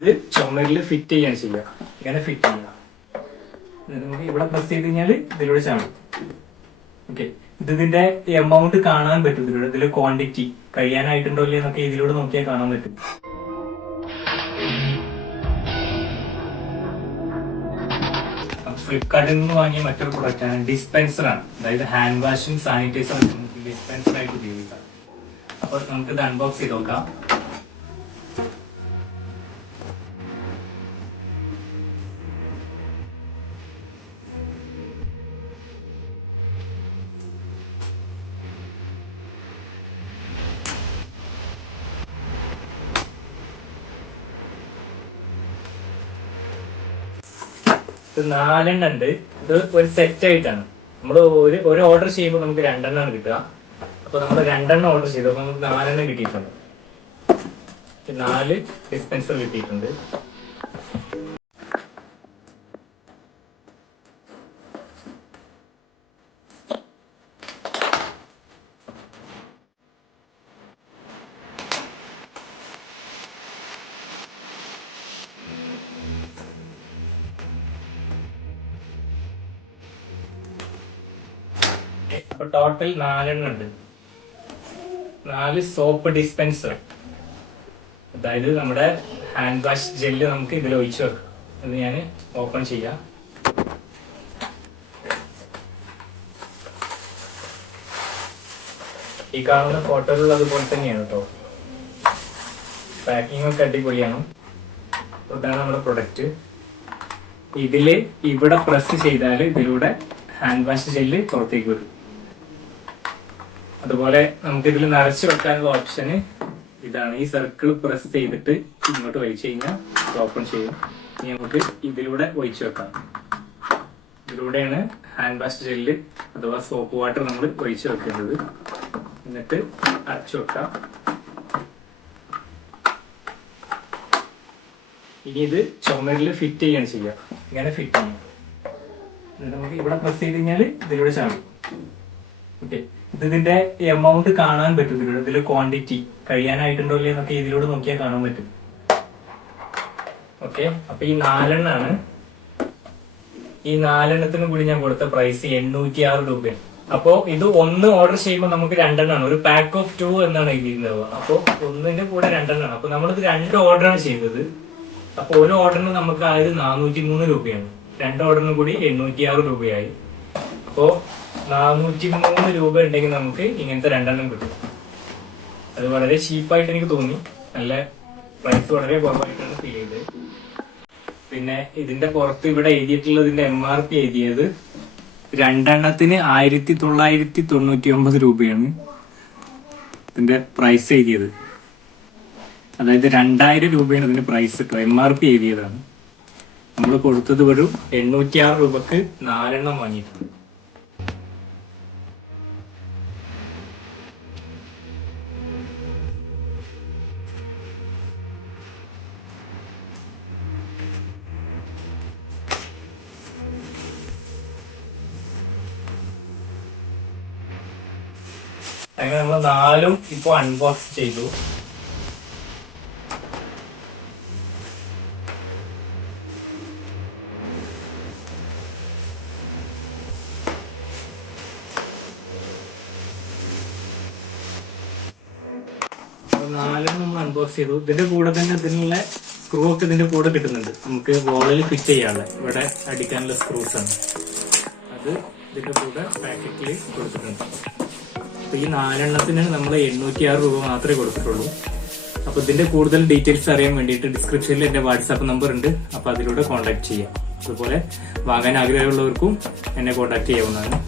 ഇത് ചുമരിൽ ഫിറ്റ് ചെയ്യാൻ ചെയ്യുക. ഇങ്ങനെ ഫിറ്റ് ചെയ്യുക. നമുക്ക് ഇവിടെ പ്രസ് ചെയ്ത് കഴിഞ്ഞാൽ ഇതിലൂടെ ചാടും. ഓക്കെ, ഇതിന്റെ എമൗണ്ട് കാണാൻ പറ്റും. ഇതിൽ ക്വാണ്ടിറ്റി കഴിയാനായിട്ടുണ്ടോ ഇല്ലേ എന്നൊക്കെ ഇതിലൂടെ നോക്കിയാൽ കാണാൻ പറ്റും. ഫ്ലിപ്കാർട്ടിൽ നിന്ന് വാങ്ങിയ മറ്റൊരു പ്രൊഡക്റ്റാണ് ഡിസ്പെൻസർ ആണ്. അതായത് ഹാൻഡ് വാഷും സാനിറ്റൈസറും ഡിസ്പെൻസർ ആയിട്ട് ഉപയോഗിക്കാം. അപ്പോൾ നമുക്കിത് അൺബോക്സ് ചെയ്ത് നോക്കാം. ഇത് 4 എണ്ണം ഉണ്ട്. ഇത് ഒരു സെറ്റ് ആയിട്ടാണ്. നമ്മൾ ഒരു ഓർഡർ ചെയ്യുമ്പോൾ നമുക്ക് 2 എണ്ണമാണ് കിട്ടുക. അപ്പൊ നമ്മൾ 2 എണ്ണം ഓർഡർ ചെയ്തു. അപ്പൊ നമുക്ക് 4 എണ്ണം കിട്ടിയിട്ടുണ്ട്. 4 ഡിസ്പെൻസർ കിട്ടിയിട്ടുണ്ട്. അപ്പൊ ടോട്ടൽ 4 എണ്ണം ഉണ്ട്. 4 സോപ്പ് ഡിസ്പെൻസർ. അതായത് നമ്മുടെ ഹാൻഡ് വാഷ് ജെല്ല് നമുക്ക് ഇതിൽ ഒഴിച്ചു വെക്കാം. അത് ഞാൻ ഓപ്പൺ ചെയ്യാം. ഈ കാണുന്ന ഫോട്ടോയിലുള്ള അതുപോലെ തന്നെയാണ് കേട്ടോ. പാക്കിംഗ് ഒക്കെ അടിപൊളിയാണ്. ഇതാണ് നമ്മുടെ പ്രൊഡക്റ്റ്. ഇവിടെ പ്രസ് ചെയ്താൽ ഇതിലൂടെ ഹാൻഡ് വാഷ് ജെല്ല് പുറത്തേക്ക് വരും. അതുപോലെ നമുക്ക് ഇതിൽ നിറച്ച് വെക്കാനുള്ള ഓപ്ഷന് ഇതാണ്. ഈ സർക്കിൾ പ്രസ് ചെയ്തിട്ട് ഇങ്ങോട്ട് വലിച്ചു കഴിഞ്ഞാൽ ഓപ്പൺ ചെയ്യും. ഇനി നമുക്ക് ഇതിലൂടെ ഒഴിച്ചു വെക്കാം. ഇതിലൂടെയാണ് ഹാൻഡ് വാഷ് ജെല്ല് അഥവാ സോപ്പ് വാട്ടർ നമ്മൾ ഒഴിച്ചു വെക്കേണ്ടത്. എന്നിട്ട് അടച്ചു വെക്കാം. ഇനി ഇത് ചുമരിൽ ഫിറ്റ് ചെയ്യാണ് ചെയ്യുക. ഇങ്ങനെ ഫിറ്റ് ചെയ്യും. നമുക്ക് ഇവിടെ പ്രസ് ചെയ്ത് കഴിഞ്ഞാൽ ഇതിലൂടെ ചാടും. ഓക്കെ, ഇതിന്റെ എമൗണ്ട് കാണാൻ പറ്റും. ഇതിൽ ക്വാണ്ടിറ്റി കഴിയാനായിട്ടുണ്ടോ ഇല്ലേ എന്നൊക്കെ ഇതിലൂടെ നോക്കിയാൽ കാണാൻ പറ്റും. ഓക്കെ, അപ്പൊ ഈ 4 എണ്ണാണ്. ഈ 4 എണ്ണത്തിന് കൂടി ഞാൻ കൊടുത്ത പ്രൈസ് 806 രൂപയാണ്. അപ്പോ ഇത് ഒന്ന് ഓർഡർ ചെയ്യുമ്പോൾ നമുക്ക് 2 എണ്ണമാണ്. ഒരു പാക്ക് ഓഫ് 2 എന്നാണ് എഴുതിയിരുന്നത്. അപ്പൊ ഒന്നിന്റെ കൂടെ 2 എണ്ണമാണ്. അപ്പൊ നമ്മളിത് 2 ഓർഡറാണ് ചെയ്തത്. അപ്പൊ ഒരു ഓർഡറിന് നമുക്ക് ആയത് 403 രൂപയാണ്. 2 ഓർഡറിന് കൂടി 806 രൂപയായി. അപ്പോ 403 രൂപ ഉണ്ടെങ്കിൽ നമുക്ക് ഇങ്ങനത്തെ 2 എണ്ണം കിട്ടും. അത് വളരെ ചീപ്പായിട്ട് എനിക്ക് തോന്നി. നല്ല പ്രൈസ് വളരെ കുറവായിട്ടാണ് ഫീൽ ചെയ്തത്. പിന്നെ ഇതിന്റെ പുറത്ത് ഇവിടെ എഴുതിയിട്ടുള്ളതിന്റെ MRP എഴുതിയത് 2 എണ്ണത്തിന് 1999 രൂപയാണ് ഇതിന്റെ പ്രൈസ് എഴുതിയത്. അതായത് 2000 രൂപയാണ് ഇതിന്റെ പ്രൈസ് കേട്ടോ. MRP എഴുതിയതാണ്. നമ്മൾ കൊടുത്തത് വെറും 806 രൂപക്ക് 4 എണ്ണം വാങ്ങിയിട്ടുണ്ട്. അങ്ങനെ നമ്മൾ 4ഉം ഇപ്പൊ അൺബോക്സ് ചെയ്തു. നമ്മൾ അൺബോക്സ് ചെയ്തു. ഇതിന്റെ കൂടെ തന്നെ ഇതിനുള്ള സ്ക്രൂ ഒക്കെ ഇതിന്റെ കൂടെ കിട്ടുന്നുണ്ട്. നമുക്ക് വോളിൽ ഫിറ്റ് ചെയ്യാനുള്ള ഇവിടെ അടിക്കാനുള്ള സ്ക്രൂസ് ആണ്. അത് ഇതിന്റെ കൂടെ പാക്കറ്റിൽ കൊടുത്തിട്ടുണ്ട്. അപ്പൊ ഈ 4 എണ്ണത്തിന് നമ്മൾ 806 രൂപ മാത്രമേ കൊടുത്തിട്ടുള്ളൂ. അപ്പൊ ഇതിന്റെ കൂടുതൽ ഡീറ്റെയിൽസ് അറിയാൻ വേണ്ടിയിട്ട് ഡിസ്ക്രിപ്ഷനിൽ എന്റെ വാട്സാപ്പ് നമ്പർ ഉണ്ട്. അപ്പൊ അതിലൂടെ കോൺടാക്ട് ചെയ്യാം. അതുപോലെ വാങ്ങാൻ ആഗ്രഹമുള്ളവർക്കും എന്നെ കോൺടാക്ട് ചെയ്യാവുന്നതാണ്.